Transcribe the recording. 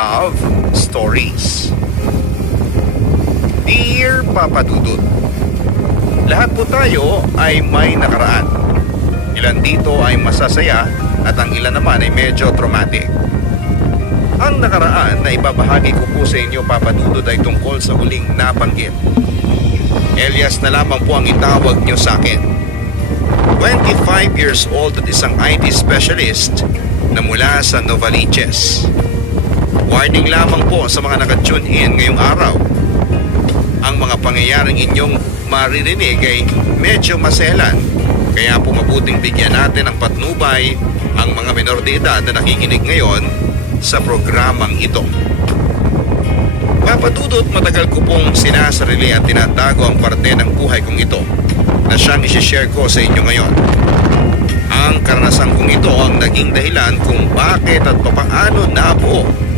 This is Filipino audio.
Love Stories. Dear Papa Dudut, lahat po tayo ay may nakaraan. Ilan dito ay masasaya at ang ilan naman ay medyo traumatic. Ang nakaraan na ibabahagi ko po sa inyo, Papa Dudut, ay tungkol sa huling nabanggit. Elias na lamang po ang itawag niyo sa akin. 25 years old at isang IT specialist na mula sa Novaliches. Warning lamang po sa mga naka-tune in ngayong araw. Ang mga pangyayaring inyong maririnig ay medyo maselan, kaya po mabuting bigyan natin ng patnubay ang mga menor de edad na nakikinig ngayon sa programang ito. Papadudot, matagal ko pong sinasarili at tinatago ang parte ng buhay kong ito na siyang isi-share ko sa inyo ngayon. Ang karanasan kong ito ang naging dahilan kung bakit at papaano nabuo